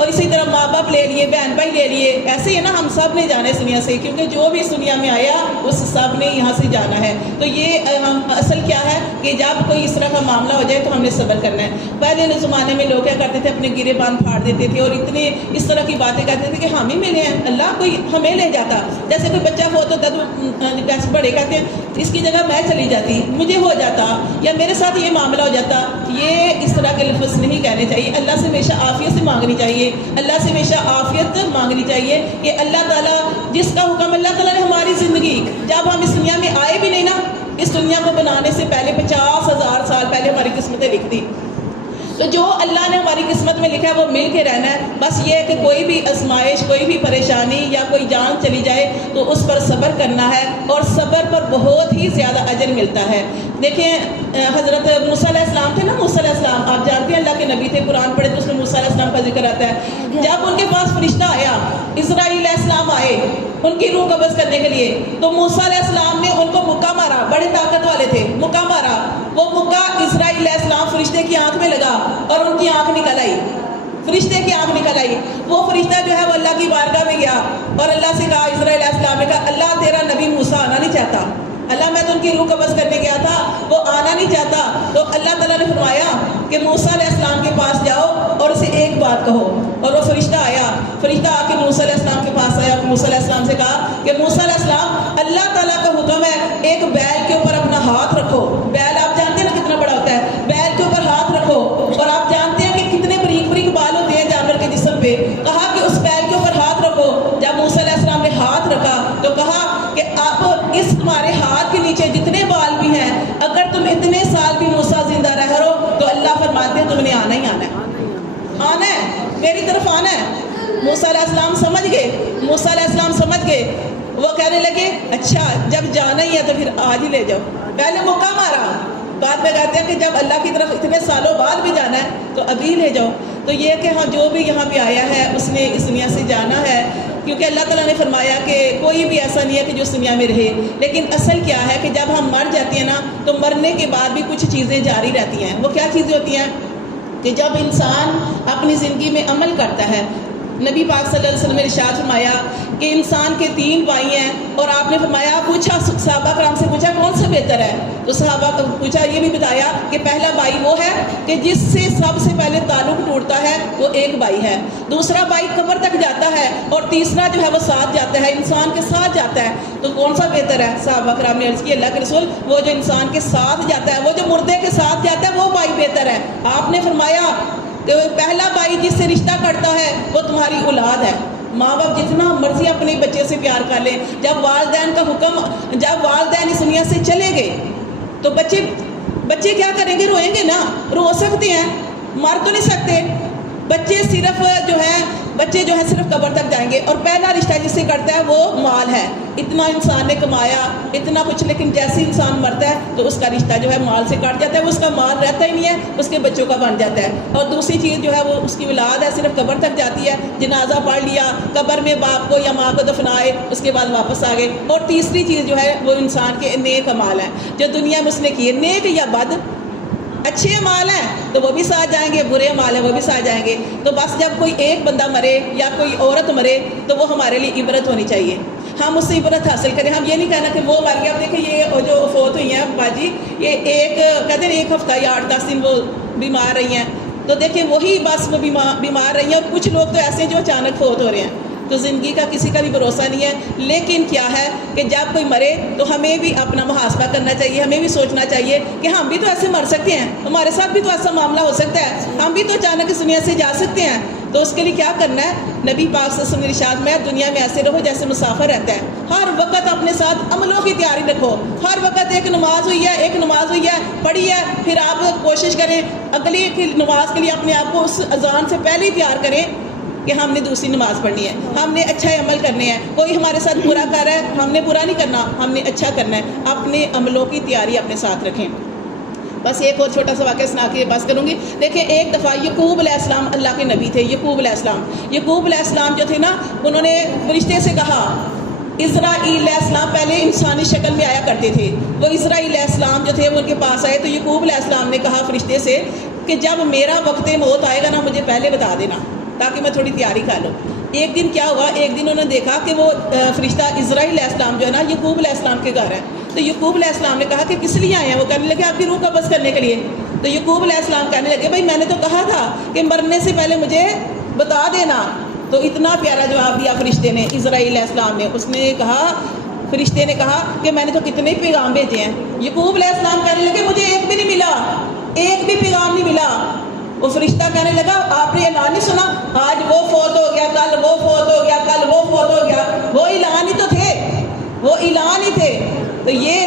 اور اسی طرح ماں باپ لے لیے، بہن بھائی لے لیے، ایسے ہی نا ہم سب نے جانا ہے اس دنیا سے، کیونکہ جو بھی اس دنیا میں آیا اس سب نے یہاں سے جانا ہے۔ تو یہ ہم اصل کیا ہے کہ جب کوئی اس طرح کا معاملہ ہو جائے تو ہم نے صبر کرنا ہے۔ پہلے زمانے میں لوگ کیا کرتے تھے، اپنے گرے باندھ پھاڑ دیتے تھے اور اتنے اس طرح کی باتیں کرتے تھے کہ ہم ہی ملے ہیں، اللہ کوئی ہمیں لے جاتا۔ جیسے کوئی بچہ ہو تو بڑے کہتے ہیں اس کی جگہ میں چلی جاتی، مجھے ہو جاتا، یا میرے ساتھ یہ معاملہ ہو جاتا۔ یہ اس طرح کے لفظ نہیں کہنے چاہیے، اللہ سے ہمیشہ عافیت سے مانگنی چاہیے، اللہ سے ہمیشہ عافیت مانگنی چاہیے کہ اللہ تعالیٰ جس کا حکم اللہ تعالیٰ نے ہماری زندگی، جب ہم اس دنیا میں آئے بھی نہیں نا، اس دنیا کو بنانے سے پہلے 50,000 سال پہلے ہماری قسمتیں لکھ دی۔ تو جو اللہ نے ہماری قسمت میں لکھا ہے وہ مل کے رہنا ہے۔ بس یہ ہے کہ کوئی بھی آزمائش، کوئی بھی پریشانی یا کوئی جان چلی جائے تو اس پر صبر کرنا ہے، اور صبر پر بہت ہی زیادہ اجر ملتا ہے۔ دیکھیں حضرت موسیٰ علیہ السلام تھے نا، موسیٰ علیہ السلام آپ جانتے ہیں اللہ کے نبی تھے، قرآن پڑھے تو اس میں موسیٰ علیہ السلام کا ذکر آتا ہے۔ جب ان کے پاس فرشتہ آیا، اسرائیل علیہ السلام آئے ان کی روح قبض کرنے کے لیے، تو موسیٰ علیہ السلام نے ان کو مکہ مارا، بڑے طاقت والے تھے، مکہ مارا، وہ مکہ اسرائیل علیہ السلام فرشتے کی آنکھ میں لگا اور ان کی آنکھ نکل آئی، فرشتے کی آنکھ نکل آئی۔ وہ فرشتہ جو ہے وہ اللہ کی بارگاہ میں گیا اور اللہ سے کہا، اسرائیل علیہ السلام نے کہا اللہ تیرا نبی موسیٰ آنا نہیں چاہتا، اللہ میں تو ان کی روح قبض کرنے گیا تھا، وہ آنا نہیں چاہتا۔ تو اللہ تعالیٰ نے فرمایا کہ موسیٰ علیہ السلام کے پاس جاؤ اور اسے ایک بات کہو، اور وہ فرشتہ آیا، فرشتہ آ کے موسیٰ علیہ السلام کے پاس آیا، موسیٰ علیہ السلام سے کہا کہ موسیٰ علیہ السلام اللہ تعالیٰ کا حکم ہے ایک بیل کے اوپر اپنا ہاتھ رکھو، بیل آپ جانتے ہیں نا کتنا بڑا ہوتا ہے، بیل کے اوپر ہاتھ رکھو، اور آپ جانتے ہیں کہ کتنے بریک بریک بال ہوتے ہیں جانور کے جسم پہ، کہا کہ اس بیل کے اوپر ہاتھ رکھو۔ جب موسیٰ علیہ السلام نے ہاتھ رکھا تو کہا کہ آپ اس تمہارے ہاتھ کے نیچے جتنے بال بھی ہیں، اگر تم اتنے سال بھی موسیٰ زندہ رہ رہو تو اللہ فرماتے ہیں تم نے آنا ہی آنا ہے، آنا ہے، میری طرف آنا ہے۔ موسیٰ علیہ السلام سمجھ گئے، موسیٰ علیہ السلام سمجھ گئے، وہ کہنے لگے اچھا جب جانا ہی ہے تو پھر آج ہی لے جاؤ، پہلے موقع مارا، بعد میں کہتے ہیں کہ جب اللہ کی طرف اتنے سالوں بعد بھی جانا ہے تو ابھی لے جاؤ۔ تو یہ کہ ہاں جو بھی یہاں پہ آیا ہے اس نے اس دنیا سے جانا ہے، کیونکہ اللہ تعالیٰ نے فرمایا کہ کوئی بھی ایسا نہیں ہے کہ جو اس دنیا میں رہے، لیکن اصل کیا ہے کہ جب ہم مر جاتے ہیں نا تو مرنے کے بعد بھی کچھ چیزیں جاری رہتی ہیں۔ وہ کیا چیزیں ہوتی ہیں کہ جب انسان اپنی زندگی میں عمل کرتا ہے، نبی پاک صلی اللہ علیہ وسلم نے ارشاد فرمایا کہ انسان کے 3 بھائی ہیں، اور آپ نے فرمایا پوچھا صحابہ کرام سے پوچھا کون سا بہتر ہے، تو صحابہ کو پوچھا یہ بھی بتایا کہ پہلا بھائی وہ ہے کہ جس سے سب سے پہلے تعلق ٹوٹتا ہے وہ ایک بھائی ہے، دوسرا بھائی قبر تک جاتا ہے، اور تیسرا جو ہے وہ ساتھ جاتا ہے، انسان کے ساتھ جاتا ہے۔ تو کون سا بہتر ہے؟ صحابہ کرام نے عرض کی اللہ کے رسول وہ جو انسان کے ساتھ جاتا ہے، وہ جو مردے کے ساتھ جاتا ہے وہ بھائی بہتر ہے۔ آپ نے فرمایا کہ پہلا بھائی جس سے رشتہ کرتا ہے وہ تمہاری اولاد ہے۔ ماں باپ جتنا مرضی اپنے بچے سے پیار کر لیں، جب والدین کا حکم، جب والدین اس دنیا سے چلے گئے تو بچے کیا کریں گے؟ روئیں گے نا، رو سکتے ہیں، مر تو نہیں سکتے۔ بچے جو ہیں صرف قبر تک جائیں گے، اور پہلا رشتہ جس سے کرتا ہے وہ مال ہے۔ اتنا انسان نے کمایا اتنا کچھ، لیکن جیسے انسان مرتا ہے تو اس کا رشتہ جو ہے مال سے کٹ جاتا ہے، وہ اس کا مال رہتا ہی نہیں ہے، اس کے بچوں کا بن جاتا ہے۔ اور دوسری چیز جو ہے وہ اس کی اولاد ہے، صرف قبر تک جاتی ہے، جنازہ پڑھ لیا، قبر میں باپ کو یا ماں کو دفنائے، اس کے بعد واپس آ گئے۔ اور تیسری چیز جو ہے وہ انسان کے نیک اعمال ہیں جو دنیا میں اس نے کیے، نیک یا بد۔ اچھے اعمال ہیں تو وہ بھی ساتھ جائیں گے، برے اعمال ہیں وہ بھی ساتھ جائیں گے۔ تو بس جب کوئی ایک بندہ مرے یا کوئی عورت مرے تو وہ ہمارے لیے عبرت ہونی چاہیے، ہم اس سے عبرت حاصل کریں۔ ہم یہ نہیں کہنا کہ وہ مر گیا۔ اب دیکھیں یہ جو فوت ہوئی ہیں باجی، یہ کہتے ہیں 1 ہفتہ یا 8-10 دن وہ بیمار رہی ہیں، تو دیکھیں وہی بس وہ بیمار رہی ہیں، اور کچھ لوگ تو ایسے ہیں جو اچانک فوت ہو رہے ہیں۔ تو زندگی کا کسی کا بھی بھروسہ نہیں ہے، لیکن کیا ہے کہ جب کوئی مرے تو ہمیں بھی اپنا محاسبہ کرنا چاہیے، ہمیں بھی سوچنا چاہیے کہ ہم بھی تو ایسے مر سکتے ہیں، ہمارے ساتھ بھی تو ایسا معاملہ ہو سکتا ہے، ہم بھی تو اچانک اس دنیا سے جا سکتے ہیں۔ تو اس کے لیے کیا کرنا ہے؟ نبی پاک صلی اللہ علیہ وسلم نے ارشاد میں دنیا میں ایسے رہو جیسے مسافر رہتا ہے، ہر وقت اپنے ساتھ عملوں کی تیاری رکھو، ہر وقت ایک نماز ہوئی ہے پڑھی ہے، پھر آپ کوشش کریں اگلی نماز کے لیے اپنے آپ کو اس اذان سے پہلے ہی تیار کریں کہ ہم نے دوسری نماز پڑھنی ہے، ہم نے اچھا عمل کرنے ہیں، کوئی ہمارے ساتھ برا کر رہا ہے ہم نے برا نہیں کرنا، ہم نے اچھا کرنا ہے، اپنے عملوں کی تیاری اپنے ساتھ رکھیں۔ بس ایک اور چھوٹا سا واقعہ سنا کے بس کروں گی۔ دیکھیں ایک دفعہ یعقوب علیہ السلام اللہ کے نبی تھے، یعقوب علیہ السلام جو تھے نا، انہوں نے فرشتے سے کہا، اسرائیل علیہ السلام پہلے انسانی شکل میں آیا کرتے تھے، وہ اسرائیل علیہ السلام جو تھے وہ ان کے پاس آئے، تو یعقوب علیہ السلام نے کہا فرشتے سے کہ جب میرا وقت موت آئے گا نا مجھے پہلے بتا دینا، تاکہ میں تھوڑی تیاری کر لوں. ایک دن کیا ہوا, ایک دن انہوں نے دیکھا کہ وہ فرشتہ اسرائیل علیہ السلام جو ہے نا یعقوب علیہ السلام کے گھر ہے. تو یعقوب علیہ السلام نے کہا کہ کس لیے آئے ہیں؟ وہ کہنے لگے آپ کی روح قبض کرنے کے لیے. تو یعقوب علیہ السلام کہنے لگے بھائی میں نے تو کہا تھا کہ مرنے سے پہلے مجھے بتا دینا. تو اتنا پیارا جواب دیا فرشتے نے, اسرائیل علیہ السلام نے. اس نے کہا, فرشتے نے کہا کہ میں نے تو کتنے پیغام بھیجے ہیں. یعقوب علیہ السلام کہنے لگے مجھے ایک بھی نہیں ملا, ایک بھی پیغام نہیں ملا. وہ فرشتہ کہنے لگا آپ نے اعلان نہیں سنا, آج وہ فوت ہو گیا, کل وہ فوت ہو گیا, کل وہ فوت ہو گیا. وہ اعلان ہی تو تھے, وہ اعلان ہی تھے. تو یہ